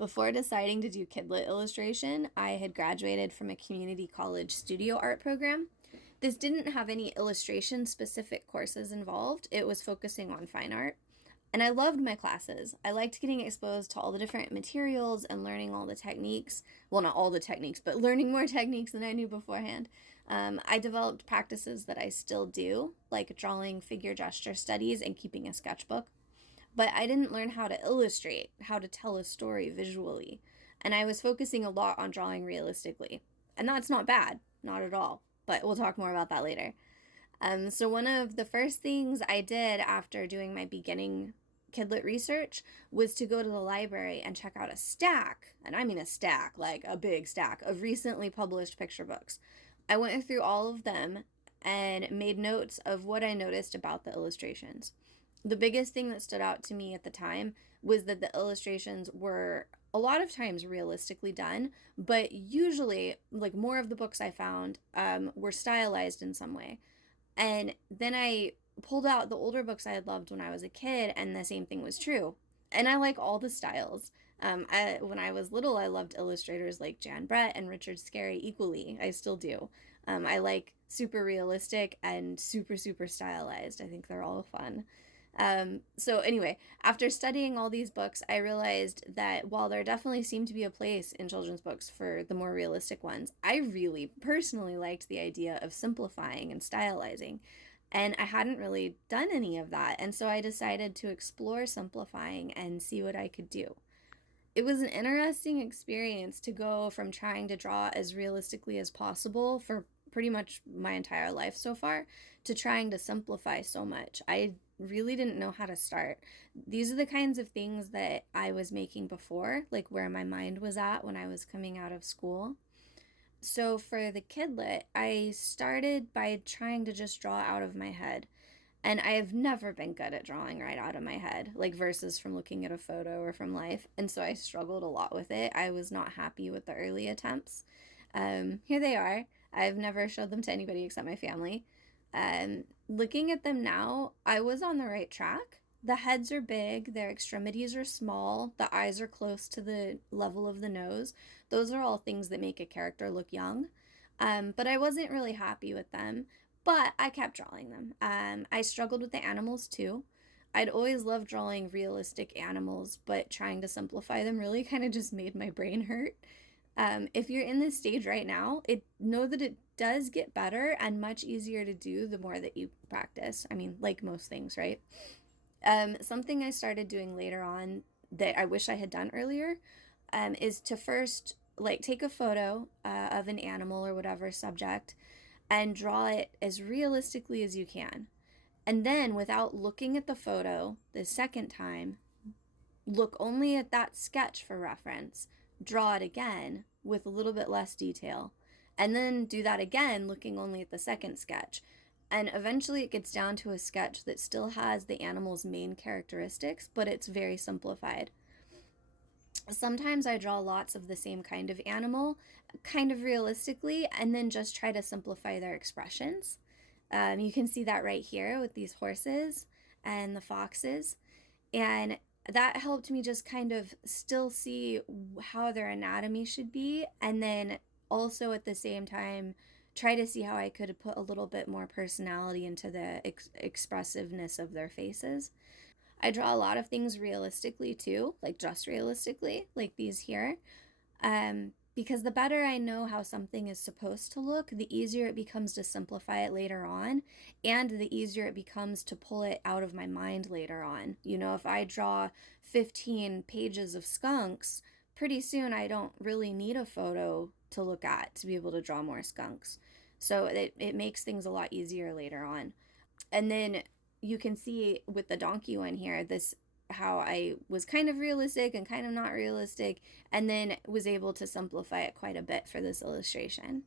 Before deciding to do kidlit illustration, I had graduated from a community college studio art program. This didn't have any illustration specific courses involved, it was focusing on fine art. And I loved my classes. I liked getting exposed to all the different materials and learning all the techniques. Well, not all the techniques, but learning more techniques than I knew beforehand. I developed practices that I still do, like drawing figure gesture studies and keeping a sketchbook. But I didn't learn how to illustrate, how to tell a story visually. And I was focusing a lot on drawing realistically. And that's not bad, not at all. But we'll talk more about that later. So one of the first things I did after doing my beginning kidlit research was to go to the library and check out a stack, and I mean a stack, like a big stack, of recently published picture books. I went through all of them and made notes of what I noticed about the illustrations. The biggest thing that stood out to me at the time was that the illustrations were a lot of times realistically done, but usually, like more of the books I found, were stylized in some way. And then I pulled out the older books I had loved when I was a kid, and the same thing was true. And I like all the styles. When I was little, I loved illustrators like Jan Brett and Richard Scarry equally. I still do. I like super realistic and super, super stylized. I think they're all fun. So anyway, after studying all these books, I realized that while there definitely seemed to be a place in children's books for the more realistic ones, I really personally liked the idea of simplifying and stylizing. And I hadn't really done any of that. And so I decided to explore simplifying and see what I could do. It was an interesting experience to go from trying to draw as realistically as possible for pretty much my entire life so far to trying to simplify so much. I really didn't know how to start. These are the kinds of things that I was making before, like where my mind was at when I was coming out of school. So for the kidlit, I started by trying to just draw out of my head. And I have never been good at drawing right out of my head, like versus from looking at a photo or from life. And so I struggled a lot with it. I was not happy with the early attempts. Here they are. I've never showed them to anybody except my family. Looking at them now, I was on the right track. The heads are big, their extremities are small, the eyes are close to the level of the nose. Those are all things that make a character look young. But I wasn't really happy with them, but I kept drawing them. I struggled with the animals too. I'd always loved drawing realistic animals, but trying to simplify them really kind of just made my brain hurt. If you're in this stage right now, know that it does get better and much easier to do the more that you practice. I mean, like most things, right? Something I started doing later on that I wish I had done earlier, is to first like take a photo of an animal or whatever subject and draw it as realistically as you can. And then without looking at the photo the second time, look only at that sketch for reference, draw it again with a little bit less detail, and then do that again looking only at the second sketch. And eventually it gets down to a sketch that still has the animal's main characteristics, but it's very simplified. Sometimes I draw lots of the same kind of animal, kind of realistically, and then just try to simplify their expressions. You can see that right here with these horses and the foxes. And that helped me just kind of still see how their anatomy should be, and then also at the same time try to see how I could put a little bit more personality into the expressiveness of their faces. I draw a lot of things realistically too, like just realistically, like these here. Because the better I know how something is supposed to look, the easier it becomes to simplify it later on, and the easier it becomes to pull it out of my mind later on. You know, if I draw 15 pages of skunks, pretty soon I don't really need a photo to look at to be able to draw more skunks. So it makes things a lot easier later on. And then you can see with the donkey one here, this how I was kind of realistic and kind of not realistic, and then was able to simplify it quite a bit for this illustration.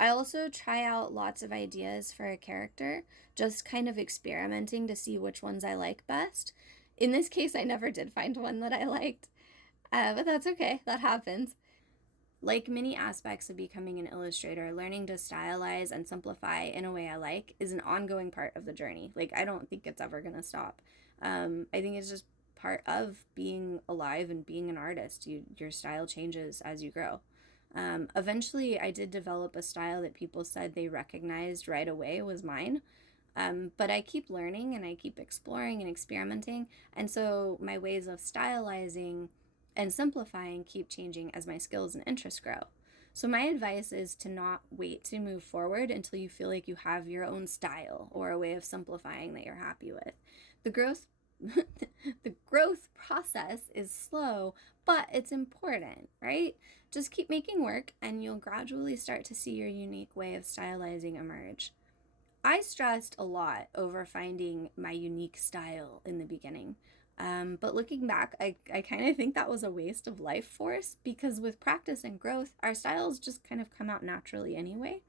I also try out lots of ideas for a character, just kind of experimenting to see which ones I like best. In this case, I never did find one that I liked, but that's okay, that happens. Like many aspects of becoming an illustrator, learning to stylize and simplify in a way I like is an ongoing part of the journey. Like, I don't think it's ever going to stop. I think it's just part of being alive and being an artist. Your style changes as you grow. Eventually, I did develop a style that people said they recognized right away was mine. But I keep learning and I keep exploring and experimenting. And so my ways of stylizing and simplifying keep changing as my skills and interests grow. So my advice is to not wait to move forward until you feel like you have your own style or a way of simplifying that you're happy with. The growth the growth process is slow, but it's important, right? Just keep making work and you'll gradually start to see your unique way of stylizing emerge. I stressed a lot over finding my unique style in the beginning. But looking back, I kind of think that was a waste of life force because with practice and growth, our styles just kind of come out naturally anyway.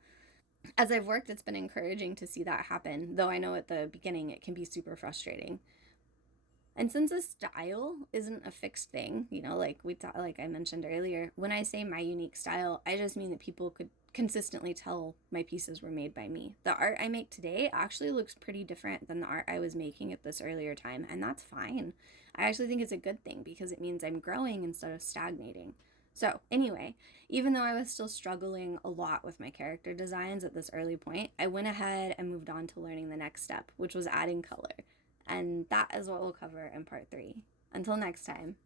As I've worked, it's been encouraging to see that happen, though I know at the beginning it can be super frustrating. And since a style isn't a fixed thing, like I mentioned earlier, when I say my unique style, I just mean that people could consistently tell my pieces were made by me. The art I make today actually looks pretty different than the art I was making at this earlier time, and that's fine. I actually think it's a good thing because it means I'm growing instead of stagnating. So, anyway, even though I was still struggling a lot with my character designs at this early point, I went ahead and moved on to learning the next step, which was adding color. And that is what we'll cover in part 3. Until next time.